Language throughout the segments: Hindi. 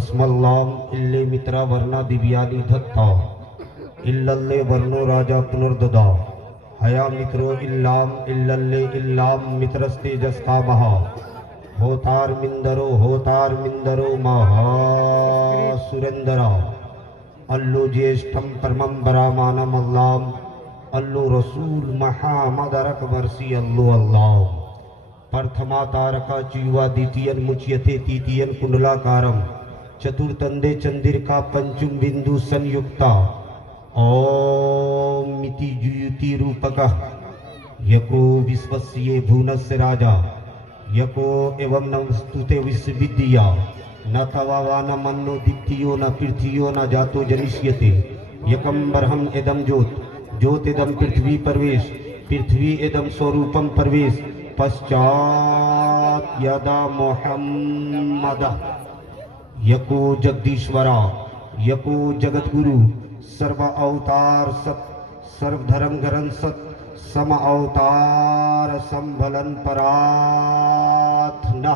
अस्मल्लाम इल्ले मित्रा वर्णा दिव्यानि धत्ता इल्लल्ले वर्णो राजा पुनर्ददा हया मित्रो इल्लाम इल्लल्ले इल्लाम मित्रस्तेजस्ता महा होतार मिंदरो महा सुरेंदरा अल्लु ज्येष्ठम परमं बरामानम अल्लाम अल्लु रसूल महामद रक वर्षी अल्लु अल्लाह प्रथमा तारका जीवा द्वितीयन मुच्यते तृतीयन कुंडलाकारम चतुर्थंदे चंद्रिका पंचम बिंदु संयुक्ता ओम मिति जुयुति रूपकः यको विश्वस्य भुवनस्य राजा यको एवं नमस्तुते विश्वविद्या न तवा न मन्नो दीप्तियो न पृथ्वियो न जातो जनिष्यते यकम बरहम एदम ज्योत एदम पृथ्वी परवेश पृथ्वी एदम स्वरूपम परवेश पश्चात यदा मोहम्मद यको जगदीश्वरा यको जगतगुरु सर्व अवतार सत सर्वधर्म गरन सत सम अवतार संभलन पराथ न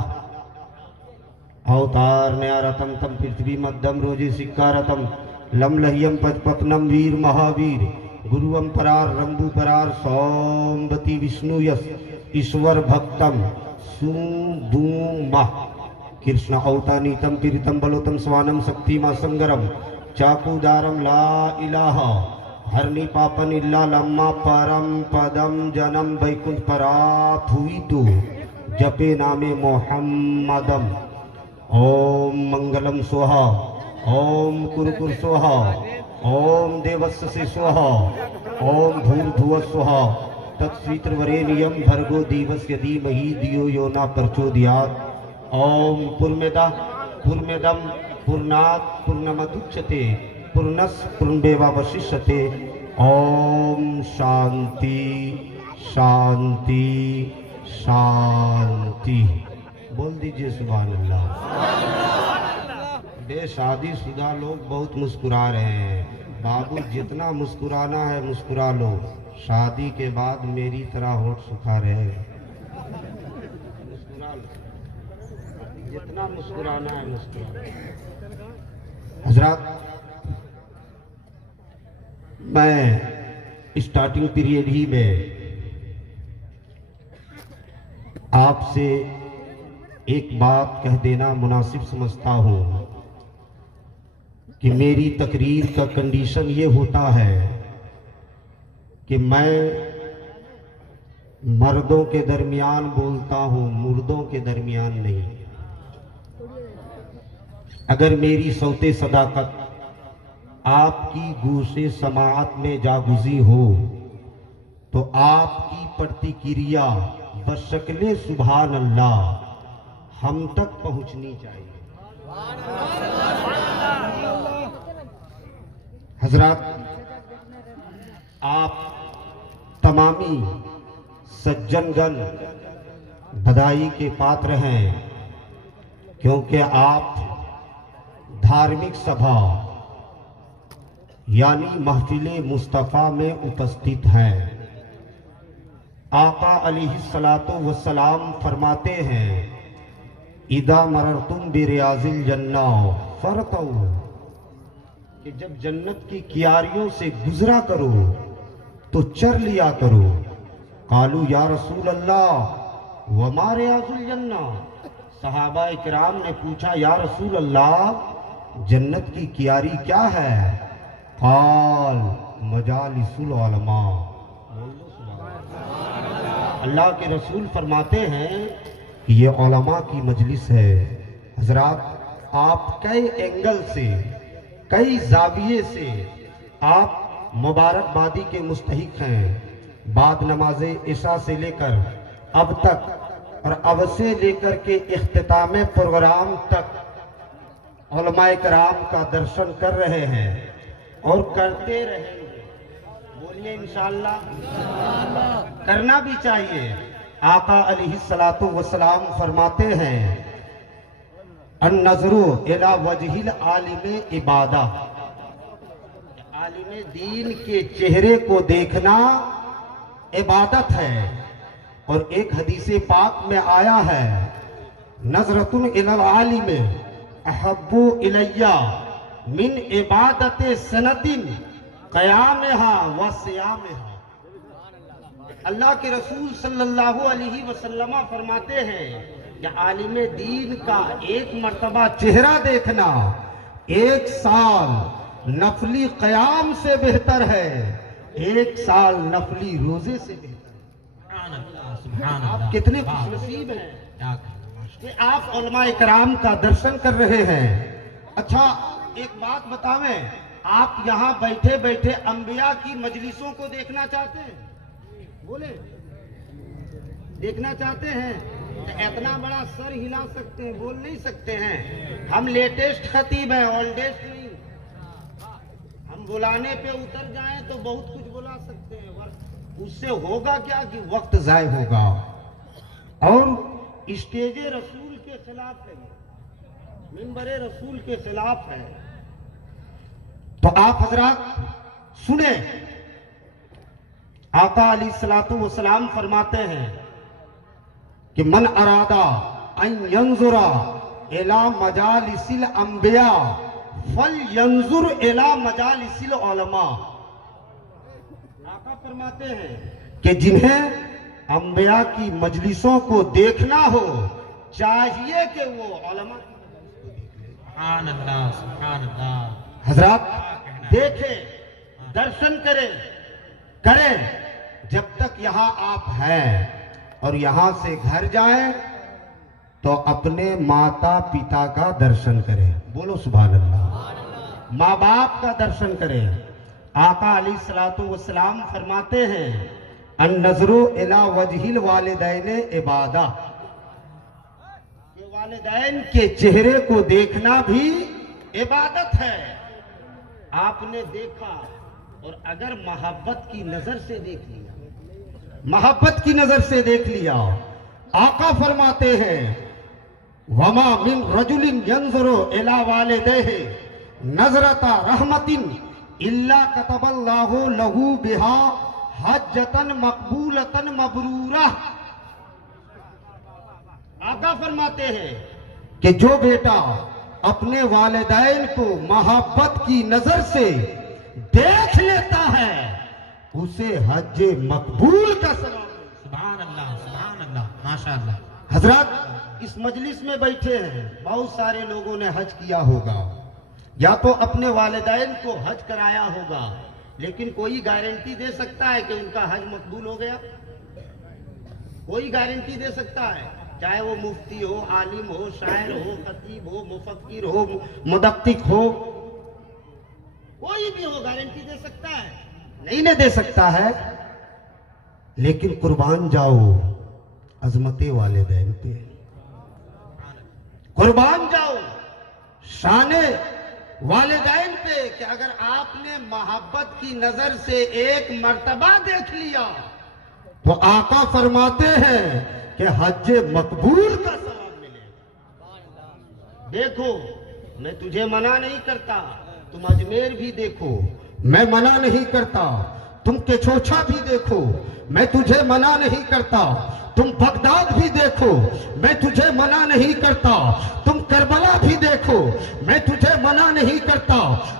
अवतार न्यारतम तम पृथ्वी मध्यम रोजे सिक्कारतम लम लह्यम पचपत्नम वीर महावीर गुरुवम परार रंबु परार सौम्बती विष्णु यस ईश्वर भक्तम सुदुमा कृष्ण अवतानीतम पीरितम बलोतम स्वानम शक्तिमा संगरम चाकुदारम ला इलाहा हरनी पापन इल्ला लम्मा परम पदम जन्म वैकुंठ परात हुई तो जपे नामे मोहम्मदम ओम मंगलम स्वाहा ओम कुरुकुर स्वाहा ओम देवस्य से स्वाहा ओम भूर्भुव स्वाहा तत्सवितुर्वरेण्यं भर्गो देवस्य धीमहि धियो यो न प्रचोदयात् ओम पूर्णमेदं पूर्णात् पूर्णमुदच्यते पूर्णस्य पूर्णमेवावशिष्यते ओम शांति शांति शांति। बोल दीजिए सुभान अल्लाह। बेशादीशुदा लोग बहुत मुस्कुरा रहे हैं। बाबू जितना मुस्कुराना है मुस्कुरा लो, शादी के बाद मेरी तरह होठ सुखा रहेगा। मुस्कुरा लो, जितना मुस्कुराना है मुस्कुरा लो। हजरात, मैं स्टार्टिंग पीरियड ही में आपसे एक बात कह देना मुनासिब समझता हूं कि मेरी तकरीर का कंडीशन ये होता है कि मैं मर्दों के दरमियान बोलता हूं, मुर्दों के दरमियान नहीं। अगर मेरी सौते सदाकत आपकी गूशे समाअत में जागुजी हो तो आपकी प्रतिक्रिया बशक्ले सुभान अल्लाह हम तक पहुंचनी चाहिए। हजरत, आप तमामी सज्जनगण बधाई के पात्र हैं, क्योंकि आप धार्मिक सभा यानी महफिले मुस्तफ़ा में उपस्थित हैं। आका अलैहिस्सलातु वस्सलाम फरमाते हैं, इदा मररतुम बिरियाजिल जन्ना फरतौ, कि जब जन्नत की कियारियों से गुजरा करो तो चर लिया करो। कालू या रसूल अल्लाह वमा रियाजुल जन्ना, सहाबा इकराम ने पूछा, या रसूल अल्लाह जन्नत की कियारी क्या है? काल मजालिसुल उलमा। अल्लाह के रसूल फरमाते हैं कि ये उलमा की मजलिस है। हजरात, आप कई एंगल से, कई जाविये से आप मुबारकबादी के मुस्तहिक हैं। बाद नमाज़े इशा से लेकर अब तक और अब से लेकर के इख्तिताम प्रोग्राम तक उलमाए कराम का दर्शन कर रहे हैं और करते रहेंगे। बोलिए इंशाअल्लाह। करना भी चाहिए। आका अलैहिस्सलातु वस्सलाम फरमाते हैं, अन्नज़रु इला वजहिल आलिम इबादा, आलिम दीन के चेहरे को देखना इबादत है। और एक हदीसे पाक में आया है, नजरतुन इलल आलिम अहब्बु इलैया मिन इबादत सनतिन क़यामहा व सियामहा। अल्लाह के रसूल सल्लल्लाहु अलैहि वसल्लम फरमाते हैं कि आलिम दीन का एक मर्तबा चेहरा देखना 1 साल नफली क़याम से बेहतर है, 1 साल नफली रोजे से बेहतर। आप कितने खुशनसीब हैं कि आप उलमा इकराम का दर्शन कर रहे हैं। अच्छा, एक बात बतावें, आप यहाँ बैठे बैठे अंबिया की मजलिसों को देखना चाहते हैं? बोले देखना चाहते हैं तो इतना बड़ा सर हिला सकते हैं, बोल नहीं सकते हैं। हम लेटेस्ट खतीब हैं, ओल्डेस्ट नहीं। हम बुलाने पे उतर जाएं तो बहुत कुछ बुला सकते हैं, उससे होगा क्या कि वक्त जाय होगा और स्टेजे रसूल के खिलाफ है, मिंबरे रसूल के खिलाफ है। तो आप हजरात सुने, आका अलैहिस्सलातु वस्सलाम फरमाते हैं कि मन अरादा अन यंजुरा इला मजालिसिल अंबिया फल यंजुर इला मजालिसिल उलमा। आका फरमाते हैं कि जिन्हें अंबिया की मजलिसों को देखना हो चाहिए कि वो उलमा की मजलिस को देख ले। सुभान अल्लाह, सुभान अल्लाह। हजरात देखें, दर्शन करें। जब तक यहाँ आप हैं और यहाँ से घर जाएं तो अपने माता पिता का दर्शन करें। बोलो सुभान अल्लाह। माँ बाप का दर्शन करें। आका अलैहिस्सलातु वस्सलाम फरमाते हैं अन नजरो इला वजहिल वालिदैन इबादा, वालिदैन के चेहरे को देखना भी इबादत है। आपने देखा और अगर मोहब्बत की नजर से देख लिया, मोहब्बत की नजर से देख लिया, आका फरमाते हैं वमा मिन रजुलिन यंजुरु इला वालिदैहि नजरता रहमतिन इल्ला कतबल्लाहु लहू बिहा हज्जतन मकबूलतन मबरूरा। आका फरमाते हैं कि जो बेटा अपने वालिदैन को मोहब्बत की नजर से देख लेता है उसे हज मकबूल का सवाब। सुभान अल्लाह, सुभान अल्लाह, माशाअल्लाह। हजरत इस मजलिस में बैठे हैं, बहुत सारे लोगों ने हज किया होगा या तो अपने वालिदैन को हज कराया होगा, लेकिन कोई गारंटी दे सकता है कि उनका हज मकबूल हो गया? कोई गारंटी दे सकता है? चाहे वो मुफ्ती हो, आलिम हो, शायर हो, खतीब हो, मुफक्किर हो, मुदक्किक हो, कोई भी हो, गारंटी दे सकता है? नहीं दे सकता है। लेकिन कुर्बान जाओ अजमते वालिदैन पे, कुर्बान जाओ शाने वालिदैन पे कि अगर आपने मोहब्बत की नजर से एक मर्तबा देख लिया तो आका फरमाते हैं कि हज मकबूल का सवाब मिलेगा। देखो, मैं तुझे मना नहीं करता, तुम अजमेर भी देखो, मैं मना नहीं करता, तुम केछोछा भी देखो, मैं तुझे मना नहीं करता, तुम बगदाद भी देखो, मैं तुझे मना नहीं करता, तुम करबला भी देखो, मैं तुझे मना नहीं करता,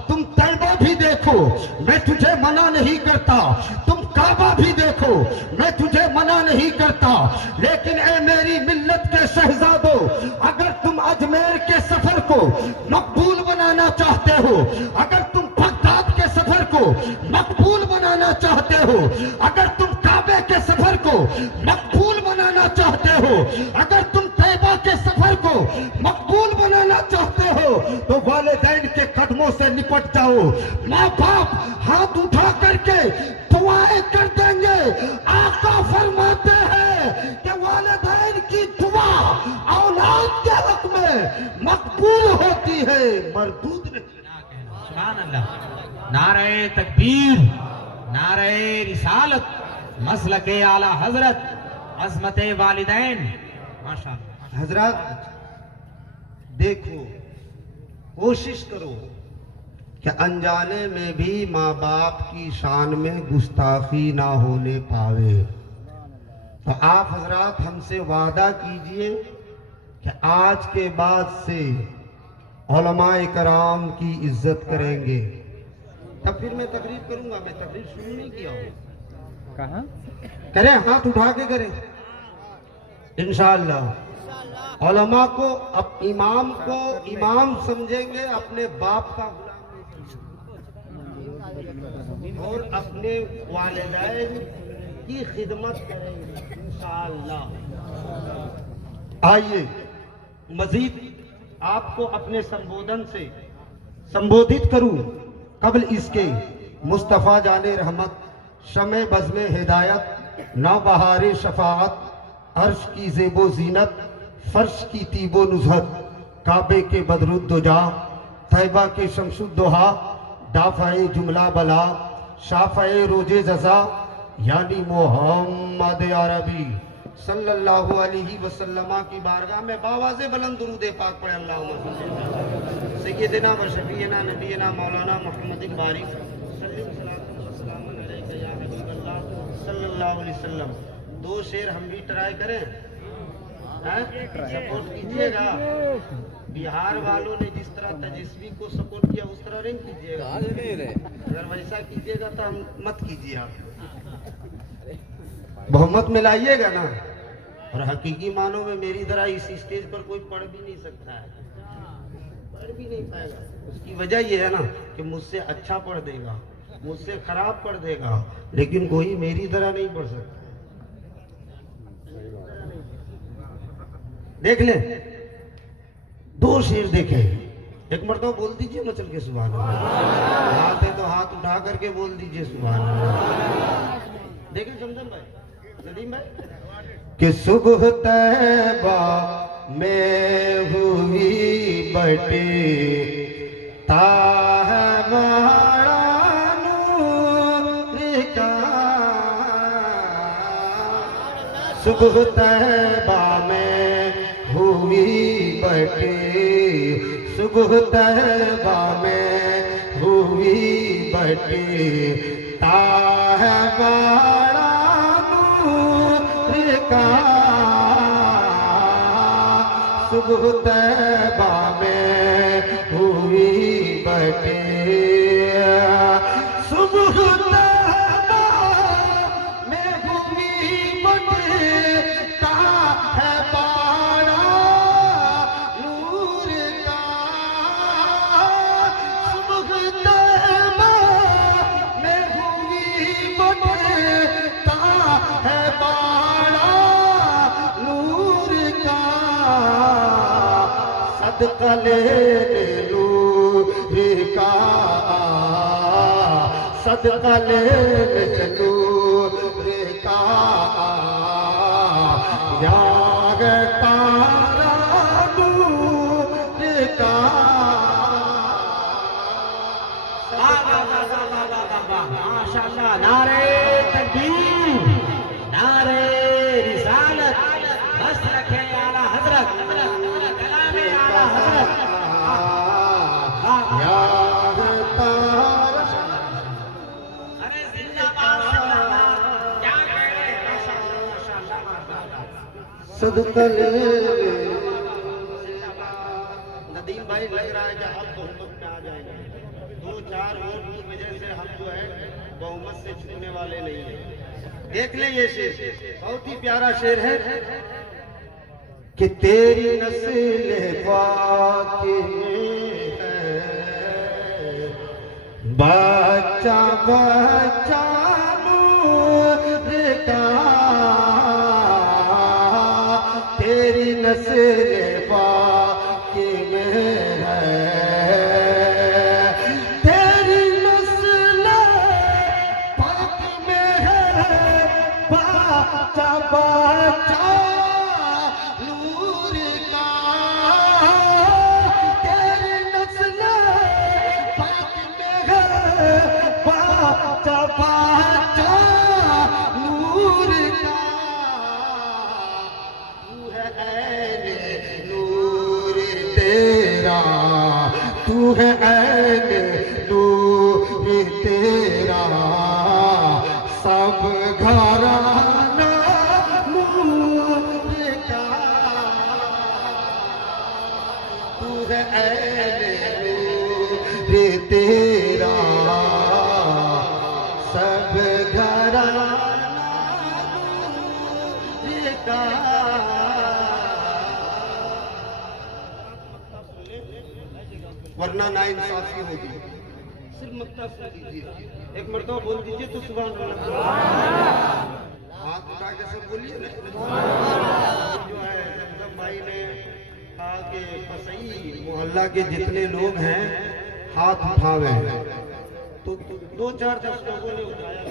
तुम तैबा भी देखो, मैं तुझे मना नहीं करता, तुम काबा भी देखो, मैं तुझे मना नहीं करता। लेकिन ए मेरी मिल्लत के शहजादों, अगर तुम अजमेर के सफर को मकबूल बनाना चाहते हो, अगर तुम बगदाद के सफर को मकबूल बनाना चाहते हो, अगर तुम काबे के सफर को मकबूल बनाना चाहते हो, अगर तुम तैबा के सफर को मकबूल बनाना चाहते हो तो वालिदैन के कदमों से निपट जाओ। माँ बाप हाथ उठा करके दुआएं कर देंगे। आका फरमाते हैं कि वालिदैन की दुआ औलाद के हक में मकबूल होती है, मरदूद नहीं। सुभान अल्लाह। नारे तकबीर, नारे रिसालत, मसलके आला हजरत, अज़मते वालिदैन। माशाअल्लाह। हजरत देखो, कोशिश करो कि अनजाने में भी माँ बाप की शान में गुस्ताखी ना होने पावे। तो आप हजरत हमसे वादा कीजिए कि आज के बाद से उलमाए कराम की इज्जत करेंगे। तब फिर मैं तकरीर करूंगा। मैं तकरीर शुरू नहीं किया हूँ। कहाँ? करें, हाथ उठा के करें इंशाअल्लाह। उलमा को, अब इमाम को इमाम समझेंगे, अपने बाप का गुलाम और अपने वालिदैन की खिदमत करेंगे इंशाअल्लाह। आइए मजीद आपको अपने संबोधन से संबोधित करूं। कबल इसके मुस्तफ़ा जाने रहमत, शमे बज़्मे हिदायत, नौबहारे शफाअत, अर्श की ज़ेबो ज़ीनत, फर्श की तीबो नुज़हत, काबे के बदरुद्दुजा, तैबा के शमसुद्दोहा, दाफ़ाए जुमला बला, शाफ़ाए रोज़े जज़ा, यानी मोहम्मद अरबी सल्लल्लाहु अलैहि वसल्लम की बारगाह में बावाज़े बुलंद दुरूद पाक पढ़े। अल्लाहुम्मा सय्यिदना व शफीना नबीना मौलाना मुहम्मदिन बारिक सल्लल्लाहु अलैहि वसल्लम। दो शेर हम भी ट्राई करें, सपोर्ट कीजिएगा। बिहार वालों ने जिस तरह तेजस्वी को सपोर्ट किया उस तरह नहीं कीजिएगा। अगर वैसा कीजिएगा तो हम मत कीजिए। आप बहुमत में लाइएगा ना। और हकीकी मानों में मेरी तरह इस स्टेज पर कोई पढ़ भी नहीं सकता है, पढ़ भी नहीं पाएगा। उसकी वजह यह है ना कि मुझसे अच्छा पढ़ देगा, मुझसे खराब पढ़ देगा, लेकिन कोई मेरी तरह नहीं पढ़ सकता। देख ले, दो शेर देखे। एक मरतबा बोल दीजिए मचल के सुभान अल्लाह। हाथ है तो हाथ उठा करके बोल दीजिए सुभान अल्लाह। देखें समझन भाई, नदीम भाई, कि सुबह तैबा में हुई बटे ताहवाड़ा नूर का। सुबह तैबा में हुई बटे, सुबह तैबा में हुई बटे ताहवाड़ा नूर का। सुबह तैबा में हुई बटे, सुबह तैबा में हुई बटे ताहवाड़ा नूर का। सुबह तैबा में हुई बटे ताहवाड़ा नूर का। सदका ले नूर का, सदका ले नूर का। याग तारा नूर का। माशाअल्लाह। नारे तकबीर, नारे रिसालत, मसलक आला हजरत, कलामे आला हजरत। याग तारा, अरे जिंदाबाद जिंदाबाद, क्या कह रहे हैं। माशाअल्लाह माशाअल्लाह। सदका ले। नदीम भाई लग रहा है कि अब बहुमत में आ जाएंगे। 2-4 वोट की वजह से हम जो है बहुमत से छूने वाले नहीं है। देख ले ये शेर, बहुत ही प्यारा शेर है कि तेरी नस्ल वाक़ई है, बच्चा बच्चा नूर का। तेरी नस्ल वाक़ई में है, तेरी नस्ल पाक में है, बच्चा बच्चा नूर का। तेरी नस्ल पाक में है, बच्चा बच्चा नूर का। तू है ऐन नूर तेरा, तू है ऐन नूर तेरा। सब घराना नूर का। तू है ऐन तेरा सब घराना दूर का। वरना ना इंसाफी होगी। सिर्फ मक्ता सुन लीजिए, एक मर्तबा बोल दीजिए तो सुभान अल्लाह। हाथ उठा के सब बोलिए ना। जो है जब भाई ने कहा कि पसई मोहल्ला के जितने लोग हैं हाथ उठावे, तो 2-4 10 लोगों ने उठाया।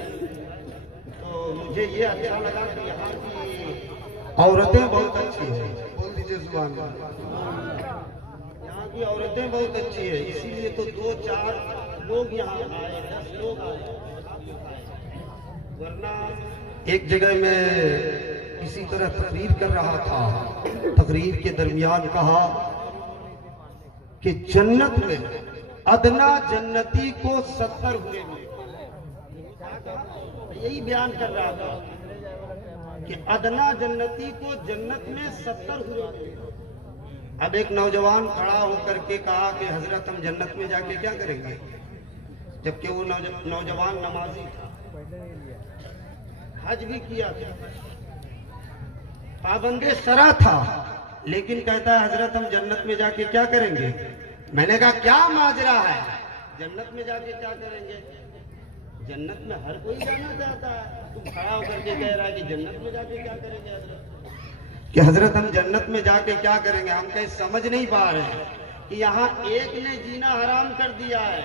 तो मुझे ये अच्छा लगा कि यहाँ की औरतें बहुत अच्छी हैं। बोल दीजिए सुभान अल्लाह। यहाँ की औरतें बहुत अच्छी है, इसीलिए तो 2-4 लोग यहाँ आए, 10 लोग आए। वरना एक जगह मैं किसी तरह तकरीर कर रहा था, तकरीर के दरमियान कहा कि जन्नत में अदना जन्नती को 70 हुए मिले। यही बयान कर रहा था कि अदना जन्नती को जन्नत में 70 हुए मिले। अब एक नौजवान खड़ा होकर के कहा कि हजरत हम जन्नत में जाके क्या करेंगे, जबकि वो नौजवान नमाजी था, हज भी किया था, पाबंदे सरा था, लेकिन कहता है हजरत हम जन्नत में जाके क्या करेंगे। मैंने कहा क्या माजरा है, जन्नत में जाके क्या करेंगे। जन्नत में हर कोई जाना चाहता है, तुम खड़ा होकर के कह रहा है कि जन्नत में जाके क्या करेंगे हजरत, कि हजरत हम जन्नत में जाके क्या करेंगे। हम कहीं समझ नहीं पा रहे हैं कि यहाँ एक ने जीना हराम कर दिया है,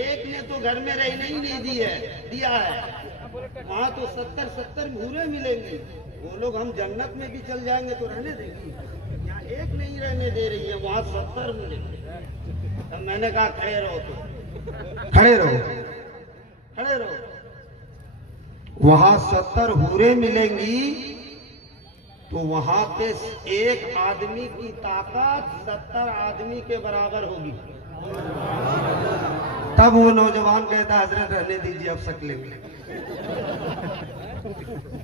एक ने तो घर में रहने ही नहीं दिया है। वहाँ तो 70 भूरे मिलेंगी, वो लोग हम जन्नत में भी चल जाएंगे तो रहने देंगी। यहाँ एक नहीं रहने दे रही है, वहाँ 70 मिलेंगे। तो मैंने कहा खड़े रहो, तो खड़े रहो। वहाँ 70 हूरें मिलेंगी तो वहां पे एक आदमी की ताकत 70 आदमी के बराबर होगी। तब वो नौजवान कहता हजरत रहने दीजिए, अब शक लेंगे,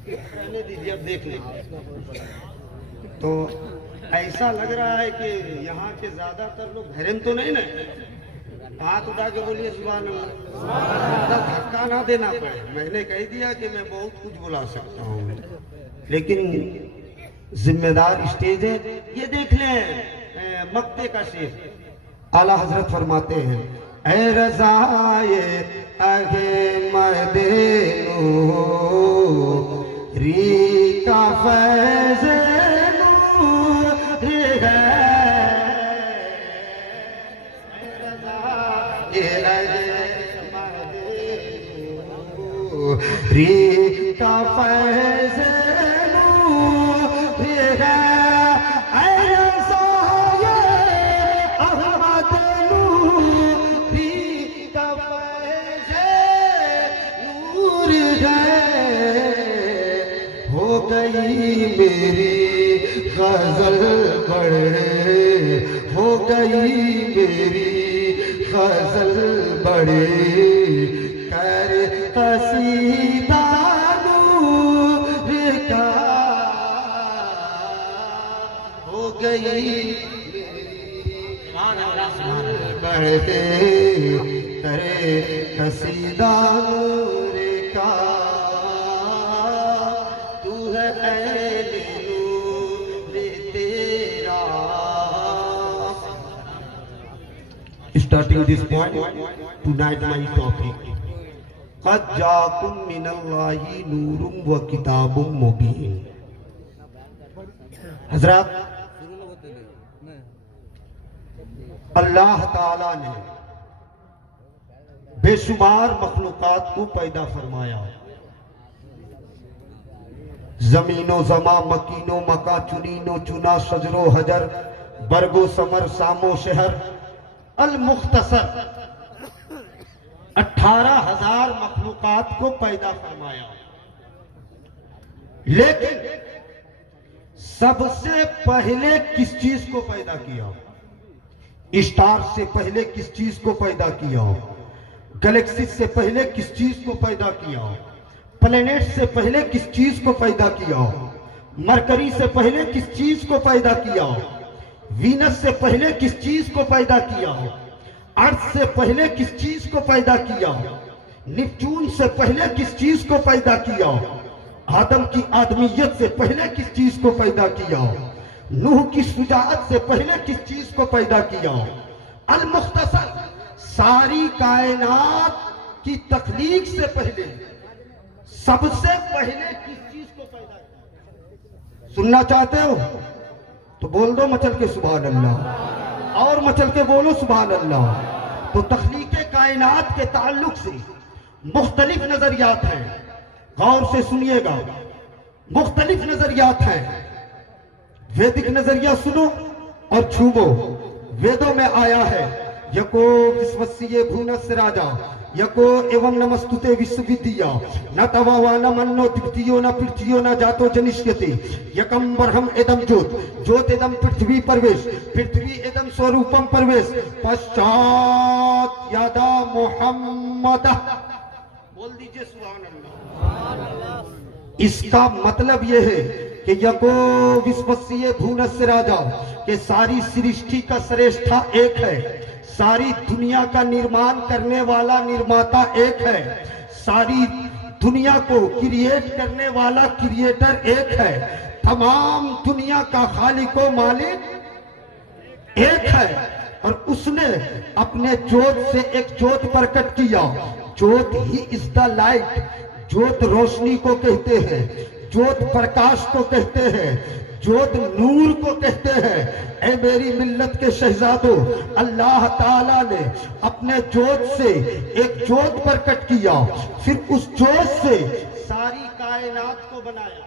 रहने दीजिए, अब देख लेंगे। तो ऐसा लग रहा है कि यहाँ के ज्यादातर लोग घरेम तो नहीं ना। हाथ उठा के बोलिए सुभान अल्लाह। धक्का ना देना पड़े। मैंने कह दिया कि मैं बहुत कुछ बुला सकता हूँ, लेकिन जिम्मेदार स्टेज है। ये देख लें मक्ते का शेर आला हजरत फरमाते हैं, ऐ रज़ाए अहमद री का फैज़ नूर है, री का फैज़ मेरी गजल बड़े हो गई, मेरी गजल बड़े कर कसीदा नूर का हो गई, बढ़ते करे कसीदा नूर का। Starting this point, tonight my topic, qad jaakum minallahi nurun wa kitabun mubin. हजरत अल्लाह ताला ने बेशुमार मखलूकात को पैदा फरमाया। जमीनो जमा मकीनो मका चुनीनो चुना शजरो हजर बरगो समर सामो शहर अल मुख्तसर 18,000 मखलूकात को पैदा फरमाया। लेकिन सबसे पहले किस चीज को पैदा किया? स्टार से पहले किस चीज को पैदा किया? गैलेक्सी से पहले किस चीज को पैदा किया? प्लेनेट से पहले किस चीज को पैदा किया? मरकरी से पहले किस चीज को पैदा किया? वीनस से पहले किस चीज को पैदा किया? अर्थ से पहले किस चीज को पैदा किया, निपचून से पहले किस चीज को पैदा किया, आदम की आदमियत से पहले किस चीज को पैदा किया, नूह की शुजाअत से पहले किस चीज को पैदा किया। अल मुख्तसर, सारी कायनात की तख्लीक से पहले सबसे पहले किस चीज को पैदा किया। सुनना चाहते हो तो बोल दो मचल के सुभान अल्लाह, और मचल के बोलो सुभान अल्लाह। तो तख्लीक कायनात के ताल्लुक से मुख्तलिफ नजरियात हैं, गौर से सुनिएगा, मुख्तलिफ नजरियात हैं। वैदिक नजरिया सुनो और छूबो। वेदों में आया है यको विश्वसीय भुवनस्य राजा यको एवं नमस्तुते विश्वविद्या न तवा न मन्नो द्वितीयो न पृथ्वियो न जातो जनिष्यते यकम बरहम एदम ज्योत ज्योत एदम पृथ्वी परवेश पृथ्वी एदम स्वरूपम परवेश पश्चात यादा मोहम्मद। बोल दीजिए सुभान अल्लाह। इसका मतलब यह है कि यको विश्वसीय भुवनस्य राजा के सारी सृष्टि का श्रेष्ठा एक है, सारी दुनिया का निर्माण करने वाला निर्माता एक है, सारी दुनिया को क्रिएट करने वाला क्रिएटर एक है, तमाम दुनिया का खालिक व मालिक एक है। और उसने अपने ज्योत से एक ज्योत प्रकट किया। ज्योत ही इज द लाइट, ज्योत रोशनी को कहते हैं, ज्योत प्रकाश को कहते हैं, ज्योत नूर को कहते हैं। ऐ मेरी मिल्लत के शहजादों, अल्लाह ताला ने अपने ज्योत से एक ज्योत प्रकट किया, फिर उस ज्योत से सारी कायनात को बनाया,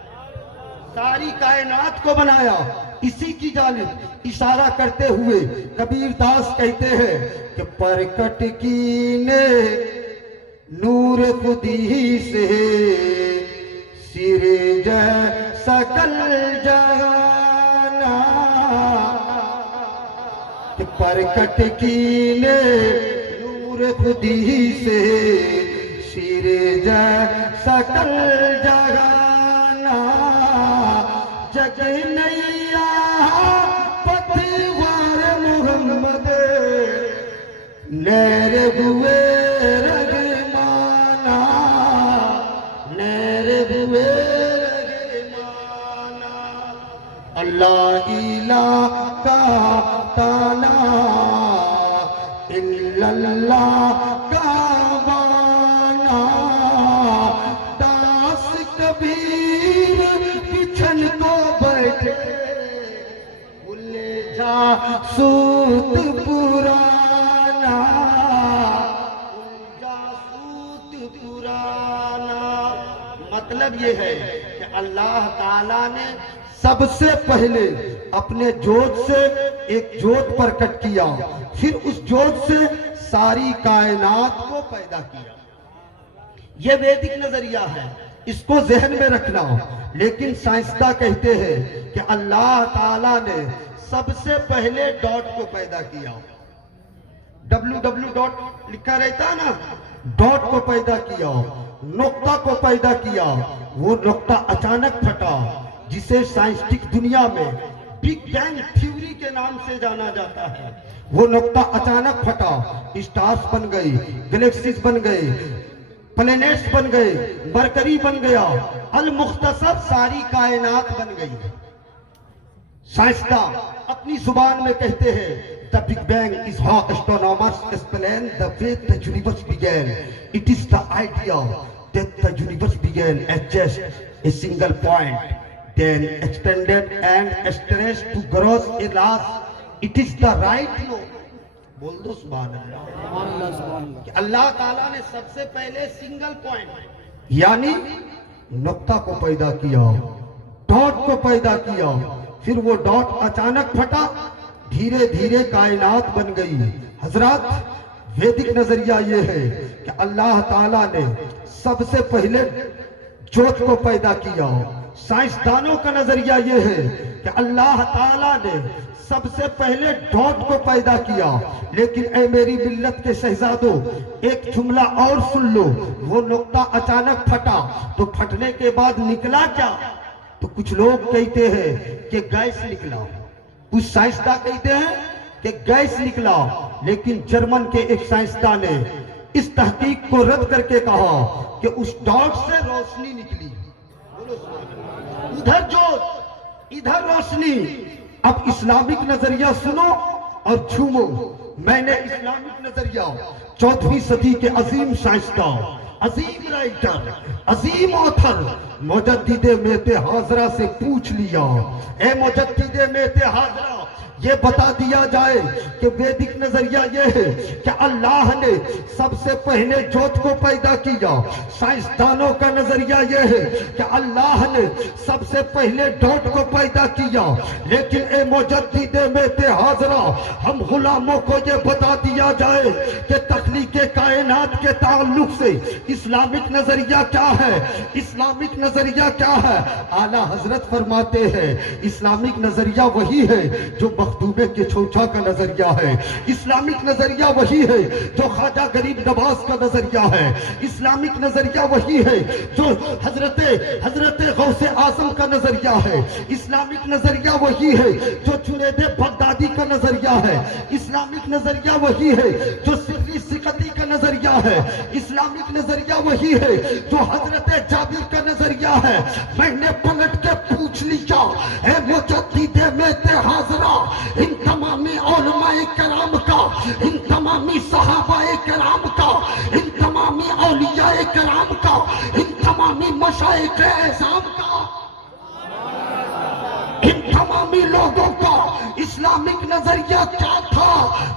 सारी कायनात को बनाया। इसी की जानिब इशारा करते हुए कबीर दास कहते हैं कि प्रकट कीने नूर खुदी से सिरे जय सकल जहाना, प्रकट कीने नूर खुदी से सिरे जय सकल जहाना, जग नैया पतवार मोहम्मद नैर हुए रगमाना, नैर हुए रगमाना। अल्लाह इलाका ताना इल्लल्लाह का बाना, दास कबीर पिछन को बैठे भूले जा सूत पुराना, जा सूत पुराना। मतलब ये है कि अल्लाह ताला ने सबसे पहले अपने ज्योत से एक ज्योत प्रकट किया, फिर उस ज्योत से सारी कायनात को पैदा किया। यह वैदिक नजरिया है, इसको जहन में रखना। लेकिन साइंसदान कहते हैं कि अल्लाह ताला ने सबसे पहले डॉट को पैदा किया। www डॉट लिखा रहता ना, डॉट को पैदा किया, नुक्ता को पैदा किया। वो नुक्ता अचानक फटा, जिसे साइंटिफिक दुनिया में बिग बैंग थ्योरी के नाम से जाना जाता है। वो नुक्ता अचानक फटा, स्टार्स बन गई, गैलेक्सीज बन गए, प्लैनेट्स बन गए, मरकरी बन गया, अल मुख्तसर सारी कायनात बन गई। साइंसदान अपनी जुबान में कहते हैं the big bang is how astronomers explain the way the universe began. It is the idea that the universe began at just a single point, then extended and stretched to grow a large. It is the right note. बोल दो सुभान अल्लाह। कि अल्लाह ताला ने सबसे पहले सिंगल पॉइंट यानी नुक्ता को पैदा किया, डॉट को पैदा किया, फिर वो डॉट अचानक फटा, धीरे धीरे कायनात बन गई। हजरत, वैदिक नजरिया ये है कि अल्लाह ताला ने सबसे पहले ज्योत को पैदा किया। साइंसदानों का नजरिया यह है कि अल्लाह ताला ने सबसे पहले डॉट को पैदा किया। लेकिन ऐ मेरी मिल्लत के शहजादों, एक जुमला और सुन लो। वो नुक्ता अचानक फटा, तो फटने के बाद निकला क्या? तो कुछ लोग कहते हैं कि गैस निकला, कुछ साइंसदान कहते हैं कि गैस निकला, लेकिन जर्मन के एक साइंसदान ने इस तहकीक को रद्द करके कहा कि उस डॉट से रोशनी निकली। बोलो उधर ज्योत इधर रोशनी। अब इस्लामिक नजरिया सुनो और झूमो। मैंने इस्लामिक नजरिया 14वीं सदी के अजीम साइंसदान, अजीम राइटर, अजीम ऑथर मुजद्दिदे मेते हाजरा से पूछ लिया, ए मुजद्दिदे मेते हाजरा, ये बता दिया जाए कि वैदिक नजरिया ये है कि अल्लाह ने सबसे पहले ज्योत को पैदा किया। साइंसदानों का नजरिया ये है कि अल्लाह ने सबसे पहले डॉट को पैदा किया। लेकिन ए मुजद्दिदे मेते हाजरा, हम गुलामों को ये बता दिया जाए कि तख्लीके कायनात के ताल्लुक से इस्लामिक नजरिया क्या है। इस्लामिक नजरिया क्या है? आला हजरत फरमाते हैं इस्लामिक नजरिया वही है जो मखदूमे के छोचा का नजरिया है। इस्लामिक नजरिया वही है जो ख्वाजा गरीब नवाज का नजरिया है। इस्लामिक नजरिया वही है जो हजरत गौसे आजम का नजरिया है। इस्लामिक नजरिया वही है जो जुनैद बगदादी का नजरिया है। इस्लामिक नजरिया वही है जो सिर्री सिकती का नजरिया है। इस्लामिक नजरिया वही है जो हजरत जाबिर का नजरिया है। मैंने पलट के पूछ लिया, ए मुजद्दिदे मेते हाजरा, इन तमामी उलमाए कराम का, इन तमामी सहाबाए कराम का, इन तमामी औलियाए कराम का, इन तमामी मशाइख एज़ाम का, इन तमामी लोगों का इस्लामिक नजरिया क्या था?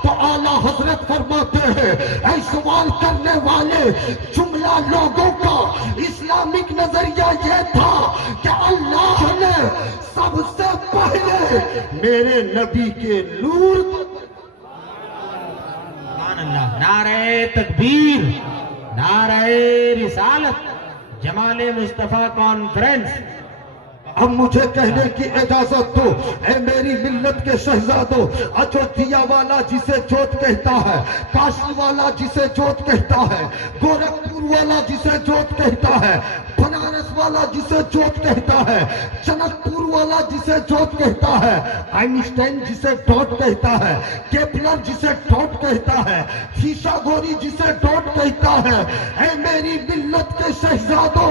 तो आला हजरत फरमाते हैं ऐ सवाल करने वाले जुमला लोगों का इस्लामिक नजरिया यह था कि अल्लाह ने सबसे पहले मेरे नबी के नूर को, नारे तकबीर, नारे रिसालत, जमाले मुस्तफा कॉन्फ्रेंस। अब मुझे कहने की इजाजत दो, ऐ मेरी मिल्लत के शहजादो, अयोध्या वाला जिसे जोत कहता है, काशी वाला जिसे जोत कहता है, गोरखपुर वाला जिसे जोत कहता है, बनारस वाला जिसे जोत कहता है, जनकपुर वाला जिसे जोत कहता है, आइंस्टाइन जिसे डॉट कहता है, केपलर जिसे डॉट कहता है, फीसागोरी जिसे डॉट कहता है, ऐ मेरी मिल्लत के शहजादो,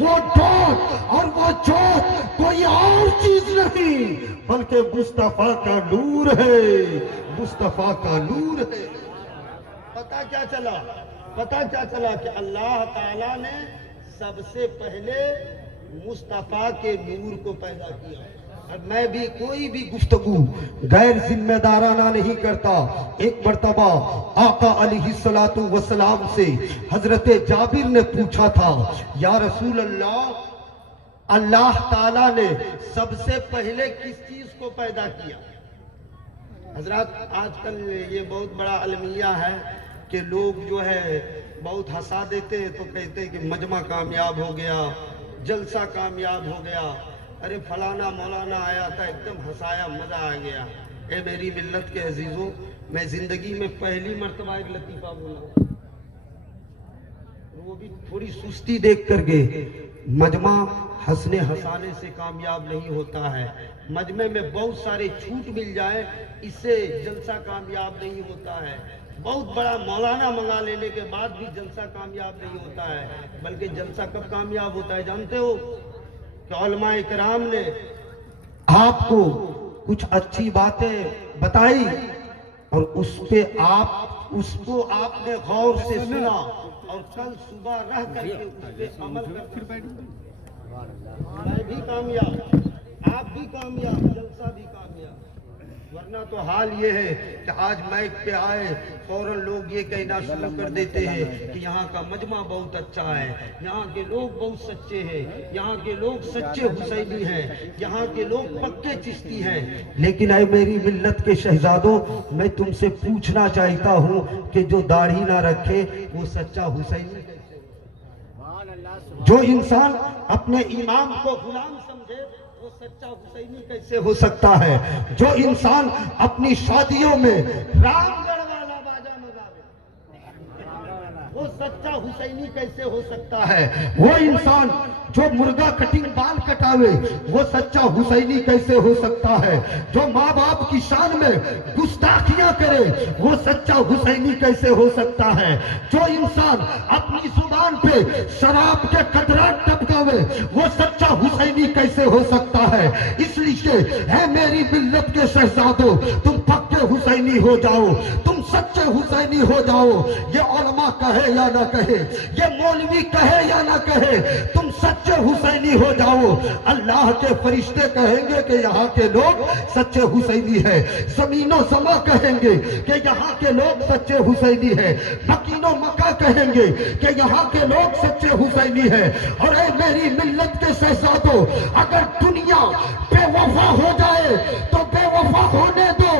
वो डॉट और वो जोत कोई और चीज नहीं बल्कि मुस्तफा का नूर है। मुस्तफा का नूर है। पता क्या चला कि अल्लाह ताला ने सबसे पहले मुस्तफा के नूर को पैदा किया। अब मैं भी कोई भी गुफ्तगू गैर जिम्मेदाराना नहीं करता। एक मर्तबा आका अलैहिस्सलातु वस्सलाम से हजरत जाबिर ने पूछा था, या रसूल अल्लाह, अल्लाह ताला ने सबसे पहले किस चीज को पैदा किया? हजरत आजकल ये बहुत बड़ा अलमिया है कि लोग जो है बहुत हंसा देते हैं, तो कहते हैं कि मजमा कामयाब हो गया, जलसा कामयाब हो गया, अरे फलाना मौलाना आया था एकदम हंसाया, मजा आ गया। ए मेरी मिल्लत के अजीजों, मैं जिंदगी में पहली मर्तबा एक लतीफा बोला, वो भी थोड़ी सुस्ती देख करके। मजमा हंसने हंसाने से कामयाब नहीं होता है, मजमे में बहुत सारे छूट मिल जाए इससे जलसा कामयाब नहीं होता है। बहुत बड़ा मौलाना मंगा लेने के बाद भी जलसा कामयाब नहीं होता है, बल्कि जलसा कब कामयाब होता है जानते हो? कि उलमाए किराम ने आपको कुछ अच्छी बातें बताई और उसको आपने गौर से सुना और कल सुबह रह करके उस पे अमल कर, मैं भी कामयाब, आप भी कामयाब, जलसा भी कामयाब। वरना तो हाल ये है कि आज माइक पे आए फौरन लोग ये कहना शुरू कर देते हैं कि यहाँ का मजमा बहुत अच्छा है, यहाँ के लोग बहुत सच्चे हैं, यहाँ के लोग सच्चे हुसैनी हैं, यहाँ के लोग पक्के चिश्ती हैं। लेकिन ऐ मेरी मिल्लत के शहजादों, मैं तुमसे पूछना चाहता हूँ कि जो दाढ़ी ना रखे वो सच्चा हुसैनी कैसे? जो इंसान अपने इमाम को गुलाम समझे वो सच्चा हुसैनी कैसे हो सकता है? जो इंसान अपनी शादियों में रामगढ़ वाला बाजा बजावे, वो सच्चा हुसैनी कैसे हो सकता है? वो इंसान जो मुर्गा कटिंग बाल कटावे वो सच्चा हुसैनी कैसे हो सकता है? जो माँ बाप की शान में गुस्ताखियां करे वो सच्चा हुसैनी कैसे हो सकता है? जो इंसान अपनी जुबान पे शराब के कतरात टपकावे वो सच्चा हुसैनी कैसे हो सकता है? इसलिए है मेरी मिल्लत के शहजादों, तुम पक्के हुसैनी हो जाओ, तुम सच्चे हुसैनी हो जाओ। ये उलमा कहे या ना कहे, ये मौलवी कहे या ना कहे, तुम सच्चे हुसैनी हो जाओ। अल्लाह के फरिश्ते कहेंगे कि यहाँ के लोग सच्चे हुसैनी है, जमीनो समा कहेंगे कि यहाँ के लोग सच्चे हुसैनी है, मकीनो मक्का कहेंगे कि यहाँ के लोग सच्चे हुसैनी है। और ऐ मेरी मिल्लत के शहजादों, अगर दुनिया बेवफा हो जाए तो बेवफा होने दो,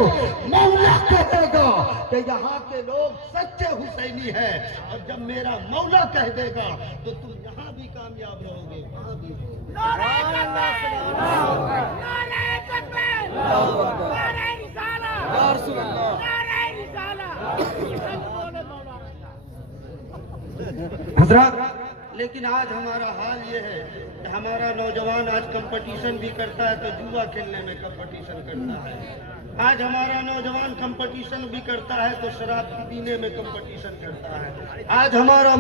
मौला कहेगा कि यहाँ के लोग सच्चे हुसैनी है। और जब मेरा मौला कह देगा तो तुम यहाँ भी कामयाब रहोगे, वहाँ भी। नारे तकबीर! नारे तकबीर! नारे रिसालत! नारे रिसालत! हजरत, लेकिन आज हमारा हाल ये है कि हमारा नौजवान आज कंपटीशन भी करता है तो जुआ खेलने में कंपटीशन करता है। आज हमारा नौजवान कंपटीशन भी करता है तो शराब पीने में कंपटीशन करता है। आज हमारा